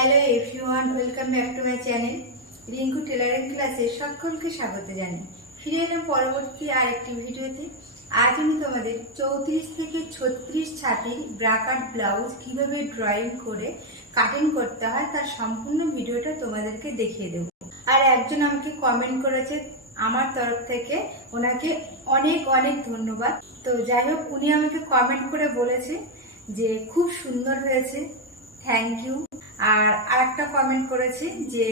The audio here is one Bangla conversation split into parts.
Hello everyone welcome back to my channel Rinku tailoring ক্লাসে সকলকে স্বাগত জানাই। ফিরে এলাম পরবর্তী আরেকটি ভিডিওতে। আজ আমি তোমাদের চৌত্রিশ থেকে ছত্রিশ ছাতির ব্রাকাট ব্লাউজ কীভাবে ড্রয়িং করে কাটিং করতে হয় তার সম্পূর্ণ ভিডিওটা তোমাদেরকে দেখিয়ে দেবো। আর একজন আমাকে কমেন্ট করেছে আমার তরফ থেকে। ওনাকে অনেক অনেক ধন্যবাদ। তো যাই হোক, উনি আমাকে কমেন্ট করে বলেছে যে খুব সুন্দর হয়েছে। থ্যাংক ইউ আর আরেকটা কমেন্ট করেছে যে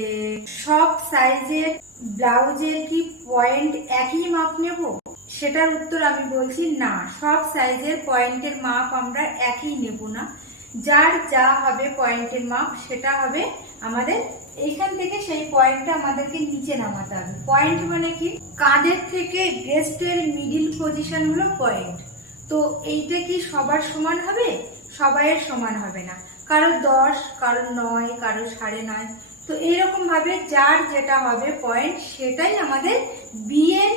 সব সাইজের ব্লাউজের কি পয়েন্ট একই মাপ নেব? সেটার উত্তর আমি বলছি না। সব সাইজের পয়েন্টের মাপ আমরা একই নেব না। যার যা হবে পয়েন্টের মাপ, সেটা হবে আমাদের এইখান থেকে সেই পয়েন্টটা আমাদেরকে নিচে নামাতে হবে। পয়েন্ট মানে কি? কাঁধের থেকে ব্রেস্টের মিডিল পজিশন হলো পয়েন্ট তো এইটা কি সবার সমান হবে? সবাইয়ের সমান হবে না। কারও দশ কারও নয় কারও সাড়ে নয়। তো এইরকম ভাবে যার যেটা হবে পয়েন্ট সেটাই আমাদের বিয়ের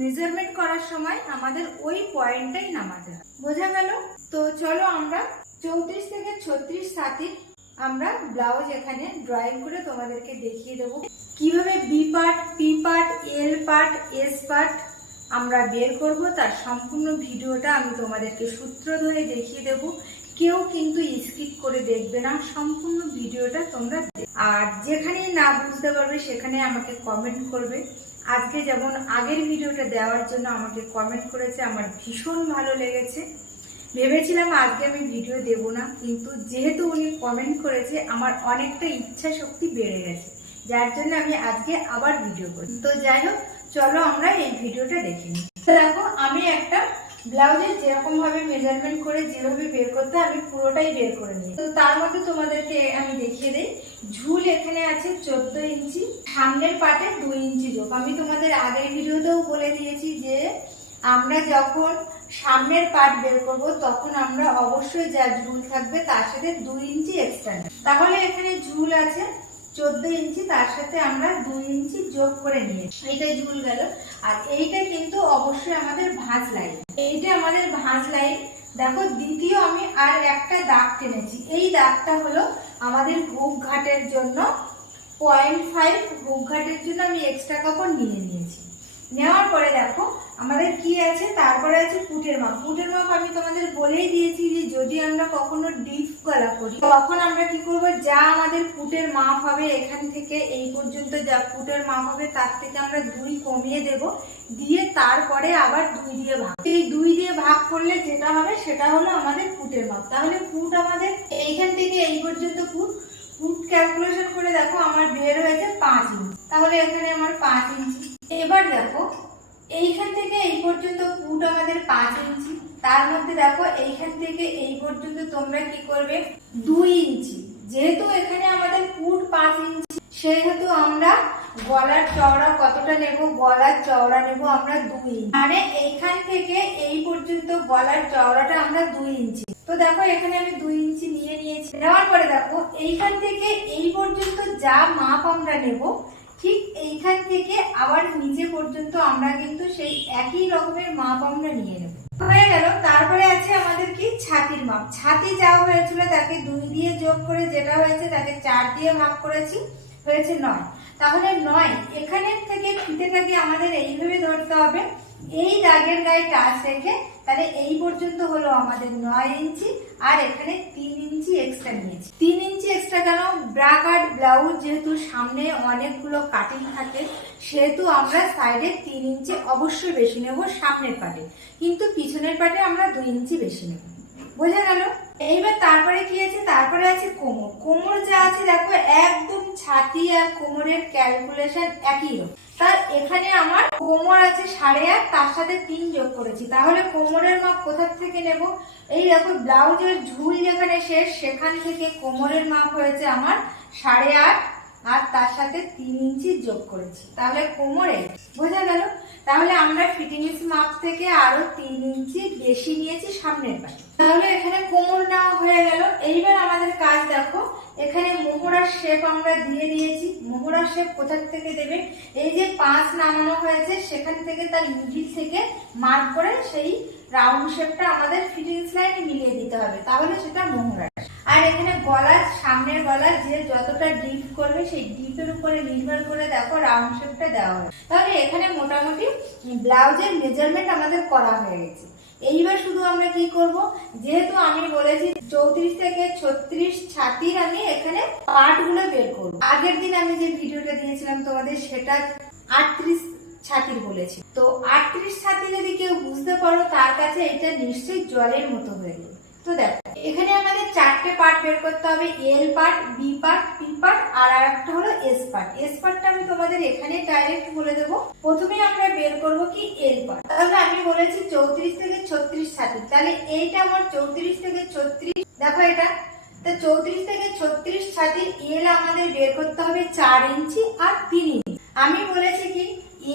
মেজারমেন্ট করার সময় আমাদের ওই পয়েন্টটাই নামাতে হবে। বোঝা গেল? তো চলো আমরা চৌত্রিশ থেকে ছত্রিশ সাতির আমরা ব্লাউজ এখানে ড্রয়িং করে তোমাদেরকে দেখিয়ে দেবো। কীভাবে B part P part L part S part আমরা বের করব তার সম্পূর্ণ ভিডিওটা আমি তোমাদেরকে সূত্র ধরে দেখিয়ে দেব। কেউ কিন্তু স্কিপ করে দেখবে না, সম্পূর্ণ ভিডিওটা তোমরা আর যেখানেই না বুঝতে পারবে, সেখানে আমাকে কমেন্ট করবে। আজকে যেমন আগের ভিডিওটা দেওয়ার জন্য আমাকে কমেন্ট করেছে, আমার ভীষণ ভালো লেগেছে। ভেবেছিলাম আজকে আমি ভিডিও দেব না, কিন্তু যেহেতু উনি কমেন্ট করেছে, আমার অনেকটা ইচ্ছা শক্তি বেড়ে গেছে। যার জন্য আমি আজকে আবার ভিডিও করি তো যাই হোক, চলো আমরা এই ভিডিওটা দেখে নিই। দেখো, আমি একটা ব্লাউজের যেরকম ভাবে মেজারমেন্ট করে যেভাবে বের করতে আমি পুরোটাই বের করে নিই। তো তার মধ্যে তোমাদেরকে আমি দেখিয়ে দিই। ঝুল এখানে আছে চোদ্দ ইঞ্চি, সামনের পাটে দুই ইঞ্চি যোগ আমি তোমাদের আগের ভিডিওতেও বলে দিয়েছি যে, আমরা যখন সামনের পার্ট বের করব, তখন আমরা অবশ্যই যা ঝুল থাকবে তার সাথে দুই ইঞ্চি এক্সট্রা তাহলে এখানে ঝুল আছে চোদ্দ ইঞ্চি, তার সাথে আমরা দুই ইঞ্চি যোগ করে নিয়েছি। এইটা ঝুল গেল। আর এইটা কিন্তু অবশ্যই আমাদের ভাঁজ লাইন এইটা আমাদের ভাঁজ লাইন দেখো, দ্বিতীয় আমি আর একটা দাগ টেনেছি। এই দাগটা হলো আমাদের বুক ঘাটের জন্য পয়েন্ট ফাইভ বুক ঘাটের জন্য আমি এক্সট্রা কাপড় নিয়ে নিয়েছি। নেওয়ার পরে দেখো আমাদের কি আছে? তারপরে আছে পুটের মাপ। পুটের মাপ আমি তোমাদের বলেই দিয়েছি যে যদি আমরা কখনো ডিপ গলা করি, তখন আমরা কি করব? যা আমাদের পুটের মাপ হবে এখান থেকে এই পর্যন্ত যা পুটের মাপ হবে তার থেকে আমরা দুই কমিয়ে দেব। দিয়ে তারপরে আবার দুই দিয়ে ভাগ। এই দুই দিয়ে ভাগ করলে যেটা হবে সেটা হলো আমাদের পুটের মাপ। তাহলে পুট আমাদের এইখান থেকে এই পর্যন্ত পুট। পুট ক্যালকুলেশন করে দেখো, আমার বের হয়েছে পাঁচ ইঞ্চি। তাহলে এখানে আমার পাঁচ ইঞ্চি। এবার দেখো এইখান থেকে এই পর্যন্ত পুট আমাদের পাঁচ ইঞ্চি। তার মধ্যে দেখো, এইখান থেকে এই পর্যন্ত তোমরা কি করবে? দুই ইঞ্চি। যেহেতু এখানে আমাদের পুট পাঁচ ইঞ্চি, সেহেতু আমরা গলার চওড়া কতটা নেব? গলার চওড়া নেব আমরা দুই ইঞ্চি। মানে এইখান থেকে এই পর্যন্ত গলার চওড়াটা আমরা দুই ইঞ্চি। তো দেখো, এখানে আমি দুই ইঞ্চি নিয়ে নিয়েছি। নেওয়ার পরে দেখো, এইখান থেকে এই পর্যন্ত যা মাপ আমরা নেব ঠিক এইখান থেকে আবার নিচে পর্যন্ত আমরা কিন্তু সেই একই রকমের মাপ আমরা নিয়ে নেব। হয়ে গেল, তারপরে আছে আমাদের কি? ছাতির মাপ। ছাতি যা হয়েছিল তাকে দুই দিয়ে যোগ করে যেটা হয়েছে তাকে চার দিয়ে ভাগ করেছি, হয়েছে নয়। তাহলে নয়, এখানের থেকে ফিতেটাকে আমাদের এইভাবে ধরতে হবে। এই দাগের গায়ে টাচ রেখে তাহলে এই পর্যন্ত হলো আমাদের নয় ইঞ্চি, আর এখানে তিন ইঞ্চি এক্সট্রা নিয়েছি। তিন ইঞ্চি এক্সট্রা কেন ব্রাকাট ব্লাউজ যেহেতু সামনে অনেকগুলো কাটিং থাকে, সেহেতু আমরা সাইডে তিন ইঞ্চি অবশ্যই বেশি নেব সামনের পাটে কিন্তু পিছনের পাটে আমরা দুই ইঞ্চি বেশি নেব। বোঝা গেল? এইবার তারপরে কি আছে? তারপরে আছে কোমর। কোমর যা আছে, দেখো, একদম ছাতি আর কোমরের ক্যালকুলেশন একই রকম। তার এখানে আমার কোমর আছে সাড়ে আট, তার সাথে তিন যোগ করেছি। তাহলে কোমরের মাপ কোথা থেকে নেব? এই দেখো, ব্লাউজের ঝুল যেখানে শেষ, সেখান থেকে কোমরের মাপ হয়েছে আমার সাড়ে আট, আর তার সাথে তিন ইঞ্চি যোগ করেছি। তাহলে কোমরে, বোঝা গেল? তাহলে আমরা ফিটিংস মাপ থেকে আরও তিন ইঞ্চি বেশি নিয়েছি সামনের পাশে। তাহলে এখানে কোমর নেওয়া হয়ে গেল। এইবার আমাদের কাজ দেখো, এখানে মোহরার শেপ আমরা দিয়ে দিয়েছি মোহরার শেপ কোথার থেকে দেবে? এই যে পাঁচ নামানো হয়েছে, সেখান থেকে তার মিডিল থেকে মার্ক করে সেই রাউন্ড শেপটা আমাদের ফিটিংস লাইনে মিলিয়ে দিতে হবে। তাহলে সেটা মোহরার। আর এখানে গলার, সামনের গলার যে যতটা ডিপ করবে সেই ডিপের উপরে নির্ভর করে দেখো রাউন্ড শেপটা দেওয়া হয় তাহলে এখানে মোটামুটি ব্লাউজের মেজারমেন্ট আমাদের করা হয়ে গেছে। এইবার শুধু আমরা কি করব? যেহেতু আমি বলেছি চৌত্রিশ থেকে ছত্রিশ ছাতির আমি এখানে পার্টগুলো বের করব। আগের দিন আমি যে ভিডিওটা দিয়েছিলাম তোমাদের, সেটা আটত্রিশ ছাতির বলেছি। তো আটত্রিশ ছাতি যদি কেউ বুঝতে পারো, তার কাছে এটা নিশ্চয়ই জলের মতো হয়ে যাবে। তো দেখো এখানে আমাদের চারটে পার্ট বের করতে হবে L part B part P part আর একটা হলো এস পার্ট এস পার্টটা আমি তোমাদের এখানে ডাইরেক্ট বলে দেবো। প্রথমে আমরা বের করব কি এল পার্ট তাহলে আমি বলেছি চৌত্রিশ থেকে ছত্রিশ ছাতি তাহলে এইটা আমার চৌত্রিশ থেকে ছত্রিশ। দেখো এটা। তো চৌত্রিশ থেকে ছত্রিশ ছাতির এল আমাদের বের করতে হবে চার ইঞ্চি আর তিন ইঞ্চি। আমি বলেছি কি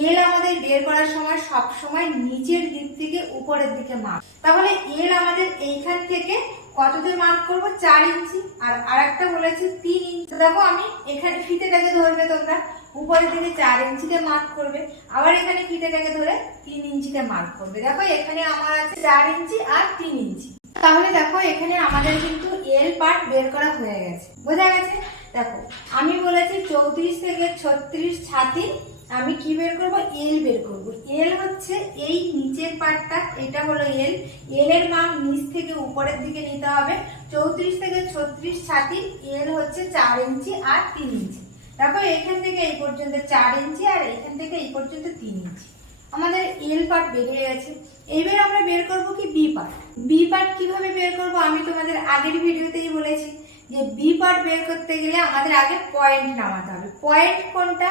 এল আমাদের বের করার সময় সব সময় নিচের দিক থেকে উপরের দিকে মাপ। তাহলে এল আমাদের এইখান থেকে কতদূর মার্ক করব? চার ইঞ্চি। আর আরেকটা বলেছি তিন ইঞ্চি। দেখো আমি এখানে ফিতেটাকে ধরবে তোমরা। উপরের দিকে চার ইঞ্চিতে মার্ক করবে। আবার এখানে ফিতেটাকে ধরে তিন ইঞ্চিতে মার্ক করবে। দেখো এখানে আমার আছে চার ইঞ্চি আর তিন ইঞ্চি। তাহলে দেখো এখানে আমাদের কিন্তু এল পার্ট বের করা হয়ে গেছে। বোঝা গেছে? দেখো, আমি বলেছি চৌত্রিশ থেকে ছত্রিশ ছাতি আমি কি বের করব? এল বের করব। এল হচ্ছে এই নিচের পার্টটা এটা হলো এল এল এর মান নিচ থেকে উপরের দিকে নিতে হবে। চৌত্রিশ থেকে ছত্রিশ ছাতি এল হচ্ছে চার ইঞ্চি আর তিন ইঞ্চি। দেখো এখান থেকে এই পর্যন্ত চার ইঞ্চি আর এখান থেকে এই পর্যন্ত তিন ইঞ্চি। আমাদের এল পার্ট বেরিয়ে গেছে। এইবার আমরা বের করব কি বি পার্ট বি পার্ট কীভাবে বের করব? আমি তোমাদের আগের ভিডিওতেই বলেছি যে বি পার্ট বের করতে গেলে আমাদের আগে পয়েন্ট নামাতে হবে। পয়েন্ট কোনটা?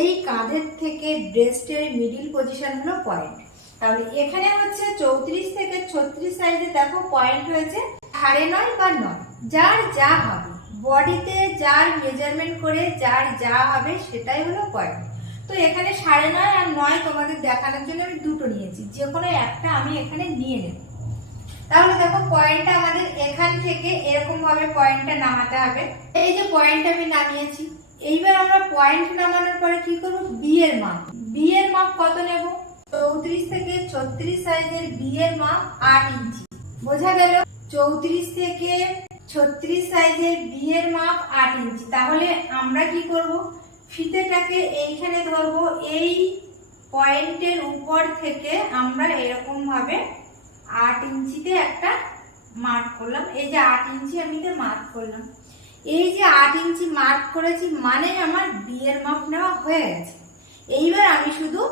এই কাঁধের থেকে ব্রেস্টের মিডিল পজিশন হলো পয়েন্ট তাহলে এখানে হচ্ছে চৌত্রিশ থেকে ছত্রিশ সাইজে দেখো পয়েন্ট হয়েছে সাড়ে নয় বা নয়। যার যা হবে বডিতে যার মেজারমেন্ট করে যার যা হবে সেটাই হলো পয়েন্ট তো এখানে সাড়ে নয় আর নয় তোমাদের দেখানোর জন্য আমি দুটো নিয়েছি, যে কোনো একটা আমি এখানে নিয়ে নেব। তাহলে দেখো পয়েন্টটা আমাদের এখান থেকে এরকম ভাবে পয়েন্টটা নামাতে হবে। এই যে পয়েন্ট আমি নামিয়েছি এইবার আমরা পয়েন্ট নামানোর পরে কি করব? বি এর মাপ বি এর মাপ কত নেব? চৌত্রিশ থেকে ছত্রিশ সাইজের বি এর মাপ আট ইঞ্চি বোঝা গেল? চৌত্রিশ থেকে ছত্রিশ সাইজের বি এর মাপ আট ইঞ্চি তাহলে আমরা কি করব? ফিতেটাকে এইখানে ধরবো। এই পয়েন্টের উপর থেকে আমরা এরকম ভাবে আট ইঞ্চিতে একটা মার্ক করলাম। এই যে আট ইঞ্চি আমি মার্ক করলাম। এই যে আট ইঞ্চি মার্ক করেছি মানে আমার বিয়ের মাপ নেওয়া হয়ে গেছে। এইবার আমি শুধু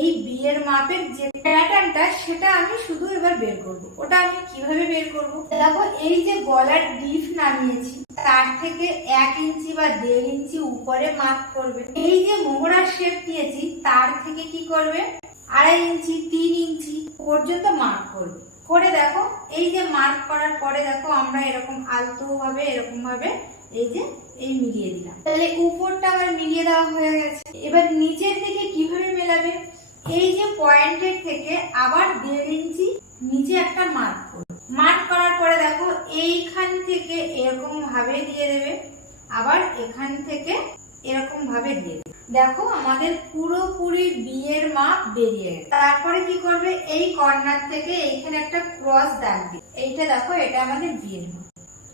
এই বিয়ের মাপের যে প্যাটার্নটা সেটা আমি শুধু এবার বের করব। ওটা আমি কীভাবে বের করব? দেখো, এই যে গলার ডিপ নামিয়েছি, তার থেকে এক ইঞ্চি বা দেড় ইঞ্চি উপরে মার্ক করবে। এই যে মোহরার শেপ দিয়েছি তার থেকে কি করবে? আড়াই ইঞ্চি, তিন ইঞ্চি পর্যন্ত মার্ক করবে। করে দেখো, এই যে মার্ক করার পরে দেখো, আমরা এরকম আলতো ভাবে এরকম ভাবে এই যে, এই মিলিয়ে দিলাম। তাহলে উপরটা আবার মিলিয়ে দেওয়া হয়ে গেছে। এবার নিচের দিকে কীভাবে মেলাবে? এই যে পয়েন্টের থেকে আবার দেড় ইঞ্চি নিচে একটা মার্ক করবে মার্ক করার পরে দেখো, এইখান থেকে এরকম ভাবে দিয়ে দেবে, আবার এখান থেকে এরকম ভাবে দিয়ে দেবে। দেখো, আমাদের পুরোপুরি বিয়ের মাপ বেরিয়ে তারপরে কি করবে? এই কর্নার থেকে এইখানে একটা ক্রস দাগ দিবে এইটা দেখো, এটা আমাদের বিয়ের মাপ।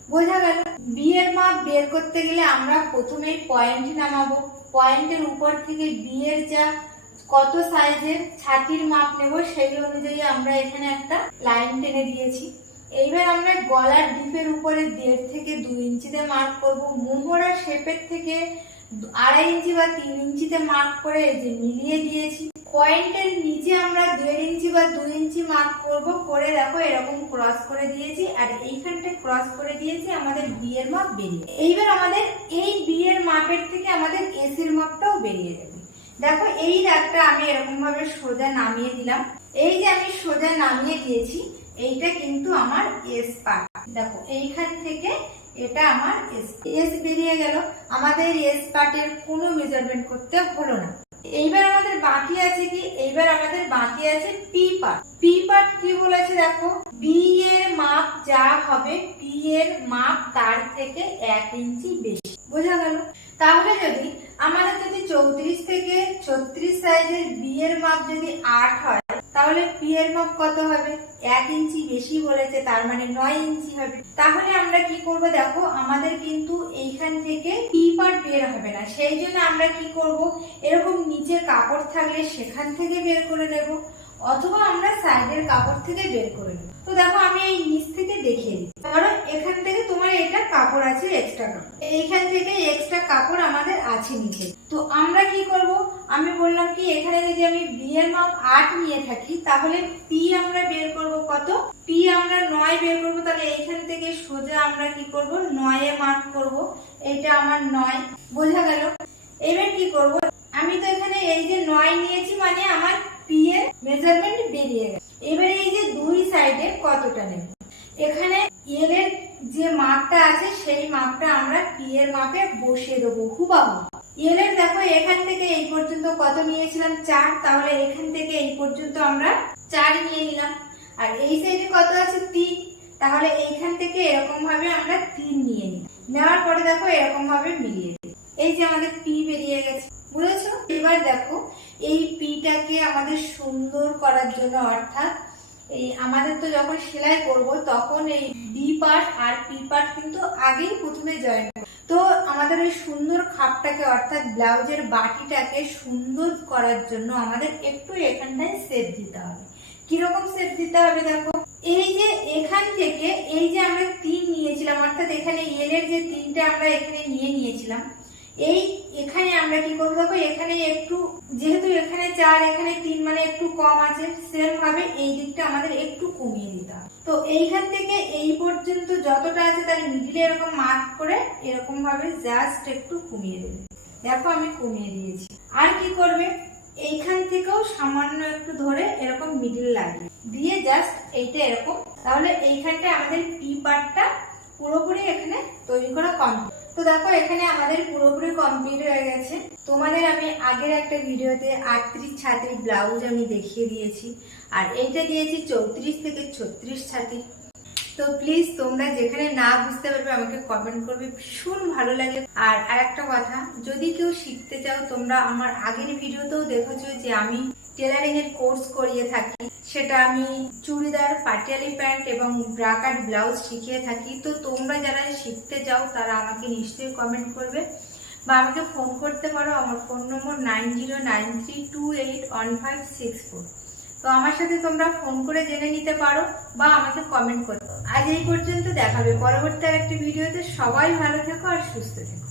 বোঝা গেল, বিয়ের মাপ বের করতে গেলে আমরা প্রথমেই পয়েন্ট নামাবো। পয়েন্টের উপর থেকে বিয়ের যা কত সাইজের ছাতির মাপ নেব, সেই অনুযায়ী আমরা এখানে একটা লাইন টেনে দিয়েছি। এইবার আমরা গলার ডিপের উপরে দেড় থেকে দু ইঞ্চিতে মার্ক করব। মোহরা শেপের থেকে আড়াই ইঞ্চি বা তিন ইঞ্চিতে মার্ক করে যে মিলিয়ে দিয়েছি। পয়েন্টের নিচে আমরা দেড় ইঞ্চি বা দুই ইঞ্চি মার্ক করব, করে দেখো এরকম ক্রস করে দিয়েছি, আর এইখানটা ক্রস করে দিয়েছি আমাদের বিয়ের মাপ বেরিয়ে এইবার আমাদের এই বিয়ের মাপের থেকে আমাদের এসের মাপটাও বেরিয়ে যাবে। দেখো এই দাগটা আমি এরকম ভাবে সোজা নামিয়ে দিলাম। এই যে আমি সোজা নামিয়ে দিয়েছি, এইটা কিন্তু আমার এস পার্ট দেখো এইখান থেকে এটা আমার এস এস বেরিয়ে গেল। আমাদের এস পার্টের কোনো মেজারমেন্ট করতে হলো না। এইবার আমাদের বাকি আছে কি? এইবার আমাদের বাকি আছে পি পার্ট পি পার্ট কি বলেছে দেখো? বি এর মাপ যা হবে পি এর মাপ তার থেকে এক ইঞ্চি বেশি। বোঝা গেল? তাহলে যদি আমাদের যদি চৌত্রিশ থেকে ছত্রিশ সাইজের বি এর মাপ যদি আট হয় তাহলে পি এর মাপ কত হবে? এক ইঞ্চি বেশি বলেছে, তার মানে নয় ইঞ্চি হবে। তাহলে আমরা কি করব দেখো, আমাদের কিন্তু এইখান থেকে পি পার্ট বের হবে না। সেই জন্য আমরা কি করব, এরকম নিচে কাপড় থাকলে সেখান থেকে বের করে নেব। অথবা আমরা সাইডের কাপড় থেকে বের করে তো দেখো, আমি এই নিচ থেকে দিই। ধরো, এখান থেকে তোমার এটা কাপড় আছে এক্সট্রা কাপড়। এইখান থেকে এক্সট্রা কাপড় আমাদের আছে নিচে। তো আমরা কি করব? আমি বললাম কি, এখানে যদি আমি বি এর মাপ আট নিয়ে থাকি, তাহলে পি আমরা বের করব কত? পি আমরা নয় বের করব, তাহলে এইখান থেকে সোজা আমরা কি করব? নয়ে মার্ক করব। এটা আমার নয়। বোঝা গেল? এবার কি করব? আমি তো এখানে এই যে নয় নিয়েছি মানে আমার এর মেজারমেন্ট বেরিয়ে গেছে। এবারে এই যে দুই সাইডে কতটা নেব? এখানে এল এর যে মাপটা আছে, সেই মাপটা আমরা পি এর মাপে বসিয়ে দেবো, হুবাহু। এল এর দেখো, এখান থেকে এই পর্যন্ত কত নিয়েছিলাম? চার। তাহলে এখান থেকে এই পর্যন্ত আমরা চার নিয়ে নিলাম। আর এই সাইডে কত আছে? তিন। তাহলে এইখান থেকে এরকম ভাবে আমরা তিন নিয়ে নিই। নেওয়ার পরে দেখো এরকম ভাবে মিলিয়ে দিই। এই যে আমাদের পি বেরিয়ে গেছে, বুঝেছ? এবার দেখো এই পিটাকে আমাদের সুন্দর করার জন্য, অর্থাৎ এই আমাদের তো যখন সেলাই করব, তখন এই বি পার্ট আর পি পার্ট কিন্তু আগেই প্রথমে জয়েন তো আমাদের ওই সুন্দর খাপটাকে, অর্থাৎ ব্লাউজের বাটিটাকে সুন্দর করার জন্য আমাদের একটু এখানটায় সেট দিতে হবে। কীরকম সেট দিতে হবে দেখো? এই যে এখান থেকে, এই যে আমরা তিন নিয়েছিলাম, অর্থাৎ এখানে এলের যে তিনটা আমরা এখানে নিয়ে নিয়েছিলাম, এই এখানে আমরা কি করব দেখো? এখানে একটু যেহেতু এখানে চার, এখানে তিন মানে একটু কম আছে সেম ভাবে এই দিকটা আমাদের একটু কমিয়ে দিতে তো এইখান থেকে এই পর্যন্ত যতটা আছে তার মিডিলে এরকম মার্ক করে এরকম ভাবে জাস্ট একটু কমিয়ে দেবে। দেখো আমি কমিয়ে দিয়েছি। আর কি করবে? এইখান থেকেও সামান্য একটু ধরে এরকম মিডিল লাগবে দিয়ে জাস্ট এইটা এরকম। তাহলে এইখানটা আমাদের পি পার্টটা পুরোপুরি এখানে তৈরি করা কমপ্লিট তো দেখো এখানে আমাদের পুরোপুরি কমপ্লিট হয়ে গেছে। তোমাদের আমি আগের একটা ভিডিওতে আটত্রিশ ছাত্রী ব্লাউজ আমি দেখিয়ে দিয়েছি, আর এইটা দিয়েছি চৌত্রিশ থেকে ছত্রিশ ছাত্রী। তো প্লিজ তোমরা যেখানে না বুঝতে পারবে আমাকে কমেন্ট করবে, ভীষণ ভালো লাগে। আর আরেকটা কথা, যদি কেউ শিখতে চাও, তোমরা আমার আগের ভিডিওতেও দেখেছ যে আমি টেলারিং এর কোর্স করিয়ে থাকি। সেটা আমি চুড়িদার, পাটিয়ালি প্যান্ট এবং ব্রাকাট ব্লাউজ শিখিয়ে থাকি। তো তোমরা যারা শিখতে চাও, তারা আমাকে নিশ্চয়ই কমেন্ট করবে। বা আমাকে ফোন করতে পারো, আমার phone number nine zero nine three two eight one five six four তো আমার সাথে তোমরা ফোন করে জেনে নিতে পারো বা আমাকে কমেন্ট করো আজ এই পর্যন্ত দেখাবে পরবর্তী আর একটি ভিডিওতে সবাই ভালো থেকো আর সুস্থ থেকো।